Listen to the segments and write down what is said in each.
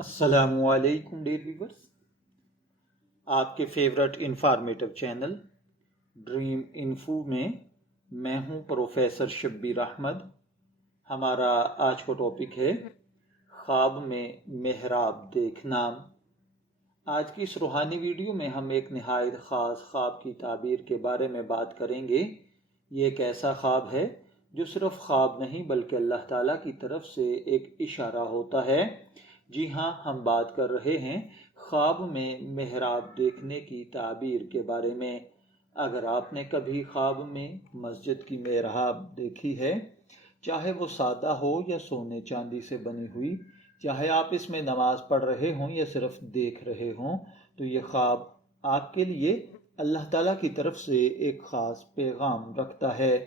السلام علیکم dear viewers, آپ کے favourite informative channel dream info میں میں ہوں پروفیسر شبیر احمد۔ ہمارا آج کا ٹاپک ہے خواب میں محراب دیکھنا۔ آج کی اس روحانی ویڈیو میں ہم ایک نہایت خاص خواب کی تعبیر کے بارے میں بات کریں گے۔ یہ ایک ایسا خواب ہے جو صرف خواب نہیں بلکہ اللہ تعالیٰ کی طرف سے ایک اشارہ ہوتا ہے۔ جی ہاں، ہم بات کر رہے ہیں خواب میں محراب دیکھنے کی تعبیر کے بارے میں۔ اگر آپ نے کبھی خواب میں مسجد کی محراب دیکھی ہے، چاہے وہ سادہ ہو یا سونے چاندی سے بنی ہوئی، چاہے آپ اس میں نماز پڑھ رہے ہوں یا صرف دیکھ رہے ہوں، تو یہ خواب آپ کے لیے اللہ تعالیٰ کی طرف سے ایک خاص پیغام رکھتا ہے۔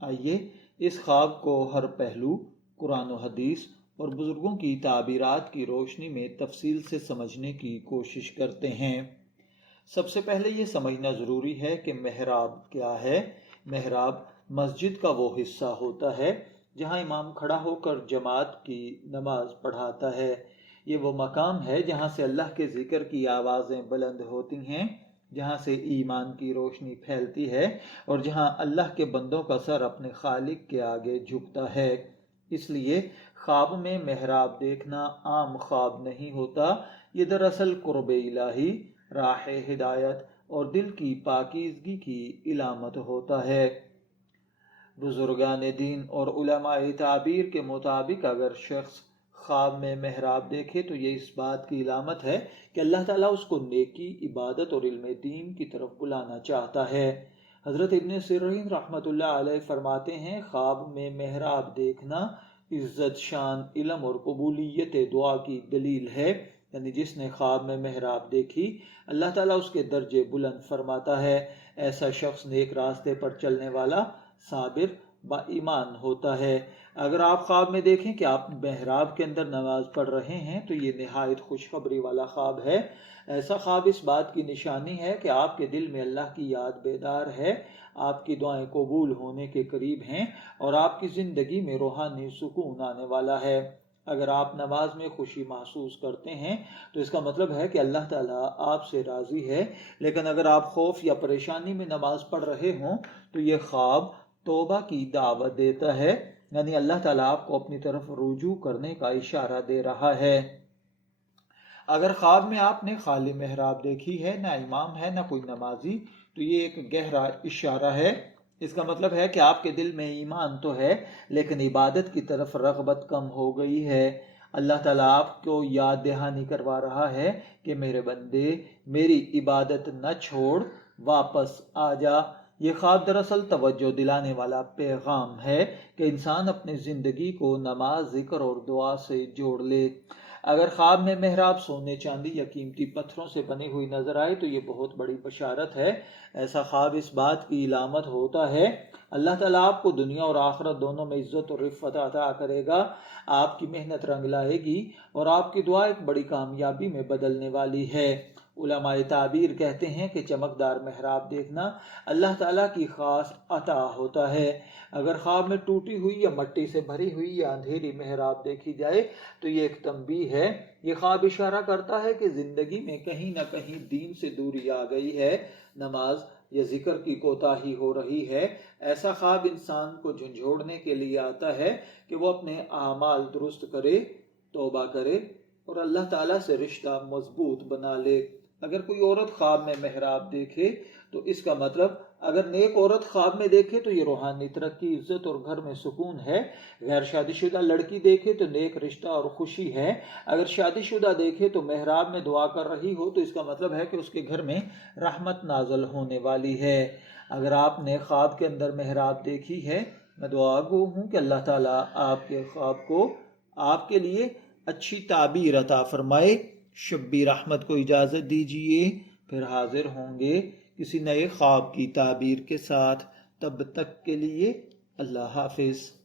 آئیے اس خواب کو ہر پہلو قرآن و حدیث اور بزرگوں کی تعبیرات کی روشنی میں تفصیل سے سمجھنے کی کوشش کرتے ہیں۔ سب سے پہلے یہ سمجھنا ضروری ہے کہ محراب کیا ہے۔ محراب مسجد کا وہ حصہ ہوتا ہے جہاں امام کھڑا ہو کر جماعت کی نماز پڑھاتا ہے۔ یہ وہ مقام ہے جہاں سے اللہ کے ذکر کی آوازیں بلند ہوتی ہیں، جہاں سے ایمان کی روشنی پھیلتی ہے اور جہاں اللہ کے بندوں کا سر اپنے خالق کے آگے جھکتا ہے۔ اس لیے خواب میں محراب دیکھنا عام خواب نہیں ہوتا، یہ دراصل قرب الہی، راہ ہدایت اور دل کی پاکیزگی کی علامت ہوتا ہے۔ بزرگان دین اور علماء تعبیر کے مطابق اگر شخص خواب میں محراب دیکھے تو یہ اس بات کی علامت ہے کہ اللہ تعالیٰ اس کو نیکی، عبادت اور علم دین کی طرف بلانا چاہتا ہے۔ حضرت ابن سیرین رحمۃ اللہ علیہ فرماتے ہیں، خواب میں محراب دیکھنا عزت، شان، علم اور قبولیت دعا کی دلیل ہے۔ یعنی جس نے خواب میں محراب دیکھی، اللہ تعالیٰ اس کے درجے بلند فرماتا ہے۔ ایسا شخص نیک راستے پر چلنے والا، صابر، با ایمان ہوتا ہے۔ اگر آپ خواب میں دیکھیں کہ آپ محراب کے اندر نماز پڑھ رہے ہیں تو یہ نہایت خوشخبری والا خواب ہے۔ ایسا خواب اس بات کی نشانی ہے کہ آپ کے دل میں اللہ کی یاد بیدار ہے، آپ کی دعائیں قبول ہونے کے قریب ہیں اور آپ کی زندگی میں روحانی سکون آنے والا ہے۔ اگر آپ نماز میں خوشی محسوس کرتے ہیں تو اس کا مطلب ہے کہ اللہ تعالیٰ آپ سے راضی ہے، لیکن اگر آپ خوف یا پریشانی میں نماز پڑھ رہے ہوں تو یہ خواب توبہ کی دعوت دیتا ہے، یعنی اللہ تعالیٰ آپ کو اپنی طرف رجوع کرنے کا اشارہ دے رہا ہے۔ اگر خواب میں آپ نے خالی محراب دیکھی ہے، نہ امام ہے نہ کوئی نمازی، تو یہ ایک گہرا اشارہ ہے۔ اس کا مطلب ہے کہ آپ کے دل میں ایمان تو ہے لیکن عبادت کی طرف رغبت کم ہو گئی ہے۔ اللہ تعالیٰ آپ کو یاد دہانی کروا رہا ہے کہ میرے بندے، میری عبادت نہ چھوڑ، واپس آ جا۔ یہ خواب دراصل توجہ دلانے والا پیغام ہے کہ انسان اپنی زندگی کو نماز، ذکر اور دعا سے جوڑ لے۔ اگر خواب میں محراب سونے چاندی یا قیمتی پتھروں سے بنی ہوئی نظر آئے تو یہ بہت بڑی بشارت ہے۔ ایسا خواب اس بات کی علامت ہوتا ہے اللہ تعالیٰ آپ کو دنیا اور آخرت دونوں میں عزت اور رفعت عطا کرے گا، آپ کی محنت رنگ لائے گی اور آپ کی دعا ایک بڑی کامیابی میں بدلنے والی ہے۔ علماء تعبیر کہتے ہیں کہ چمکدار محراب دیکھنا اللہ تعالیٰ کی خاص عطا ہوتا ہے۔ اگر خواب میں ٹوٹی ہوئی یا مٹی سے بھری ہوئی یا اندھیری محراب دیکھی جائے تو یہ ایک تنبیہ ہے۔ یہ خواب اشارہ کرتا ہے کہ زندگی میں کہیں نہ کہیں دین سے دوری آ گئی ہے، نماز یا ذکر کی کوتاہی ہو رہی ہے۔ ایسا خواب انسان کو جھنجھوڑنے کے لیے آتا ہے کہ وہ اپنے اعمال درست کرے، توبہ کرے اور اللہ تعالیٰ سے رشتہ مضبوط بنا لے۔ اگر کوئی عورت خواب میں محراب دیکھے تو اس کا مطلب، اگر نیک عورت خواب میں دیکھے تو یہ روحانی ترقی، عزت اور گھر میں سکون ہے۔ غیر شادی شدہ لڑکی دیکھے تو نیک رشتہ اور خوشی ہے۔ اگر شادی شدہ دیکھے تو محراب میں دعا کر رہی ہو تو اس کا مطلب ہے کہ اس کے گھر میں رحمت نازل ہونے والی ہے۔ اگر آپ نے خواب کے اندر محراب دیکھی ہے، میں دعا گو ہوں کہ اللہ تعالیٰ آپ کے خواب کو آپ کے لیے اچھی تعبیر عطا فرمائے۔ شبیر احمد کو اجازت دیجیے، پھر حاضر ہوں گے کسی نئے خواب کی تعبیر کے ساتھ۔ تب تک کے لیے اللہ حافظ۔